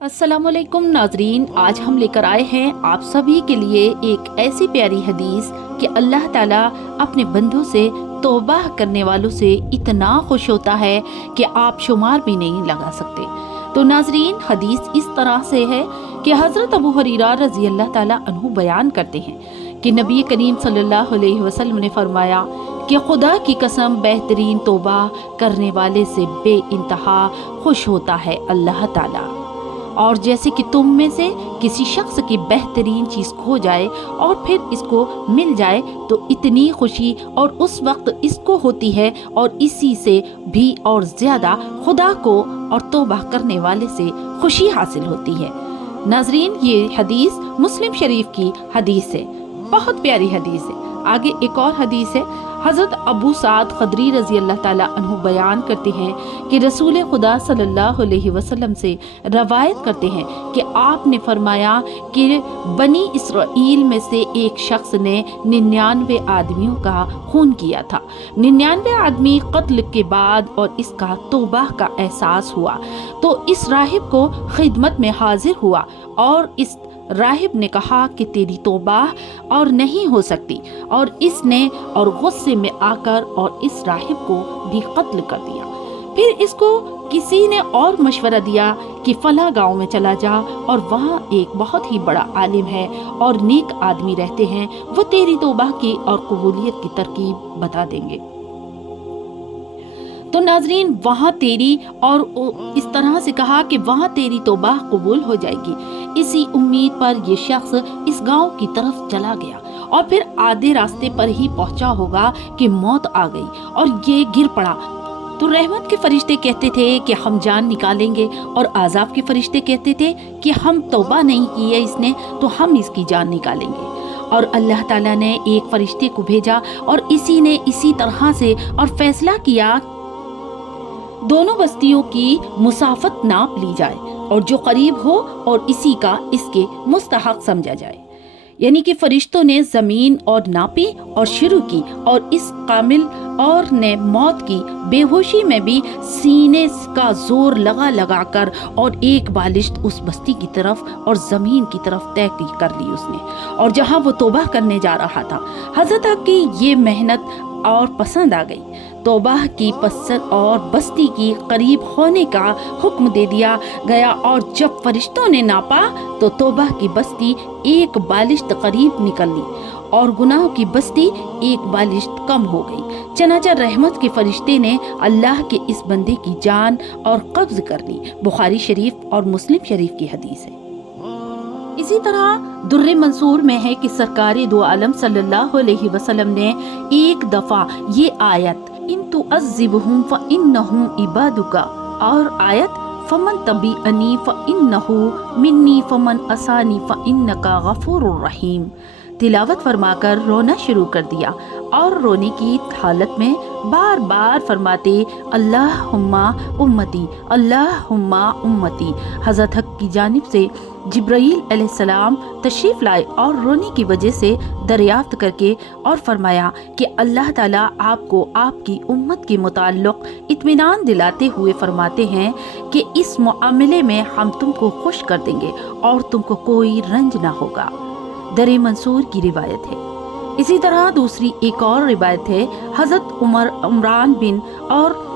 अस्सलाम वालेकुम नाजरीन, आज हम लेकर आए हैं आप सभी के लिए एक ऐसी प्यारी हदीस कि अल्लाह ताला अपने बंदों से तौबा करने वालों से इतना खुश होता है कि आप शुमार भी नहीं लगा सकते। तो नाजरीन, हदीस इस तरह से है कि हज़रत अबू हुरैरा रज़ी अल्लाह ताला अन्हु बयान करते हैं कि नबी करीम सल्लल्लाहु अलैहि वसल्लम ने फरमाया कि खुदा की कसम, बेहतरीन तौबा करने वाले से बेइंतहा खुश होता है अल्लाह ताला। और जैसे कि तुम में से किसी शख्स की बेहतरीन चीज़ खो जाए और फिर इसको मिल जाए तो इतनी खुशी और उस वक्त इसको होती है, और इसी से भी और ज़्यादा खुदा को और तौबा करने वाले से खुशी हासिल होती है। नाजरीन, ये हदीस मुस्लिम शरीफ की हदीस है, बहुत प्यारी हदीस है। आगे एक और हदीस है, हज़रत अबू साद खदरी रज़ी अल्लाह ताला अन्हु बयान करते हैं कि रसूल खुदा सल्लल्लाहु अलैहि वसल्लम से रवायत करते हैं कि आपने फरमाया कि बनी इसराइल में से एक शख्स ने 99 आदमियों का खून किया था। 99 आदमी कत्ल के बाद और इसका तौबा का एहसास हुआ तो इस राहिब को खिदमत में हाजिर हुआ और इस राहिब ने कहा कि तेरी तौबा और नहीं हो सकती, और इसने और गुस्से में आकर और इस राहिब को भी कत्ल कर दिया। फिर इसको किसी ने और मशवरा दिया कि फला गांव में चला जा और वहाँ एक बहुत ही बड़ा आलिम है और नेक आदमी रहते हैं, वो तेरी तौबा की और कबूलियत की तरकीब बता देंगे। तो नाजरीन, वहाँ तेरी और इस तरह से कहा कि वहाँ तेरी तौबा कबूल हो जाएगी। इसी उम्मीद पर ये शख्स इस गांव की तरफ चला गया और फिर आधे रास्ते पर ही पहुंचा होगा कि मौत आ गई और ये गिर पड़ा। तो रहमत के फरिश्ते कहते थे कि हम जान निकालेंगे, और आज़ाब के फरिश्ते कहते थे कि हम तौबा नहीं की है इसने तो हम इसकी जान निकालेंगे। और अल्लाह ताला ने एक फरिश्ते को भेजा और इसी ने इसी तरह से और फैसला किया दोनों बस्तियों की मुसाफत नाप ली जाए और जो करीब हो और इसी का इसके मुस्तहक समझा जाए। यानी कि फरिश्तों ने जमीन और नापी और शुरू की, और इस कामिल और ने मौत की बेहोशी में भी सीने का जोर लगा लगा कर और एक बालिश्त उस बस्ती की तरफ और जमीन की तरफ तय कर ली उसने, और जहां वो तौबा करने जा रहा था हजरत की ये मेहनत और पसंद आ गई। तौबा की पसंद और बस्ती की करीब होने का हुक्म दे दिया गया, और जब फरिश्तों ने नापा तो तौबा की बस्ती एक बालिश्त करीब निकल ली और गुनाह की बस्ती एक बालिश्त कम हो गई। चनाचा रहमत के फरिश्ते ने अल्लाह के इस बंदे की जान और कब्ज कर ली। बुखारी शरीफ और मुस्लिम शरीफ की हदीस है। इसी तरह दुर्रे मंसूर में है कि सरकारे दो आलम सल्लल्लाहु अलैहि वसल्लम ने एक दफा ये आयत इन तुअज़्ज़िबहुम फ़इन्नहुम इबादुका और आयत फमन तबिअनी फ़इन्नहु मिन्नी फमन असानी फ़इन्नका गफूरुर रहीम तिलावत फरमाकर रोना शुरू कर दिया, और रोने की हालत में बार बार फरमाते अल्लाहुम्मा उम्मती, अल्लाहुम्मा उम्मती। हज़रत हक की जानिब से जिब्राईल अलैहिस्सलाम तशरीफ़ लाए और रोने की वजह से दरियाफ्त करके और फरमाया कि अल्लाह ताला आपको आपकी उम्मत के मुताल्लिक़ इत्मीनान दिलाते हुए फरमाते हैं कि इस मामले में हम तुमको खुश कर देंगे और तुमको कोई रंज ना होगा। दरे मंसूर की रिवायत है। इसी तरह दूसरी एक और रिवायत है, हज़रत उमरान बिन और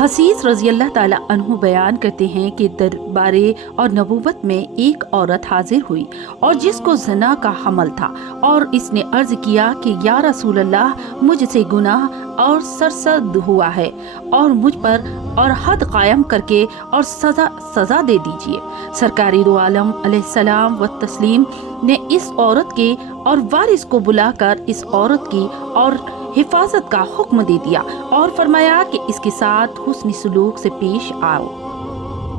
हसीस रज़ी अल्लाह ताला अन्हु बयान करते हैं कि दरबारे और नबूवत में एक औरत हाजिर हुई और जिसको ज़ना का हमल था, और इसने अर्ज़ किया कि या रसूल अल्लाह, मुझसे गुनाह और सरसद हुआ है और मुझ पर और हद कायम करके और सज़ा दे दीजिए। सरकारी दो आलम अलैहिस्सलाम व तस्लीम ने इस औरत के और वारिस को बुलाकर इस औरत की और हिफाजत का हुक्म दे दिया और फरमाया कि इसके साथ हुस्न सलूक से पेश आओ,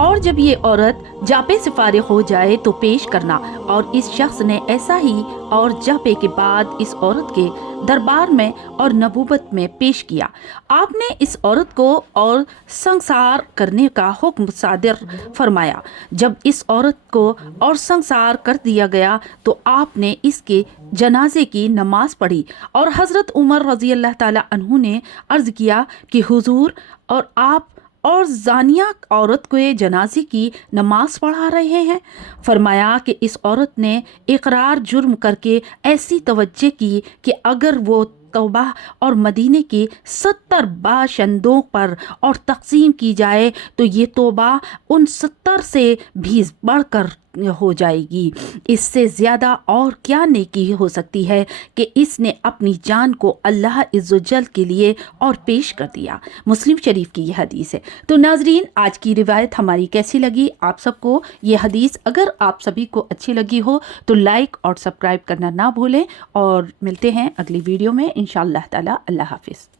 और जब ये औरत जापे से फारिग हो जाए तो पेश करना। और इस शख्स ने ऐसा ही और जापे के बाद इस औरत के दरबार में और नबूवत में पेश किया। आपने इस औरत को और संसार करने का हुक्म सादिर फरमाया। जब इस औरत को और संसार कर दिया गया तो आपने इसके जनाजे की नमाज पढ़ी, और हज़रत उमर रज़ी अल्लाह ताला अन्हु ने अर्ज़ किया कि हुजूर, और आप اور زانیہ عورت کو جنازے کی نماز پڑھا رہے ہیں۔ فرمایا کہ اس عورت نے اقرار جرم کر کے ایسی توجہ کی کہ اگر وہ توبہ اور مدینے کے 70 باشندوں پر اور تقسیم کی جائے تو یہ توبہ ان 70 سے بھی بڑھ کر ہو جائے گی۔ اس سے زیادہ اور کیا نیکی ہو سکتی ہے کہ اس نے اپنی جان کو اللہ عز و جل کے لیے اور پیش کر دیا۔ مسلم شریف کی یہ حدیث ہے۔ تو ناظرین، آج کی روایت ہماری کیسی لگی آپ سب کو؟ یہ حدیث اگر آپ سبھی کو اچھی لگی ہو تو لائک اور سبسکرائب کرنا نہ بھولیں، اور ملتے ہیں اگلی ویڈیو میں انشاءاللہ تعالی۔ اللہ حافظ۔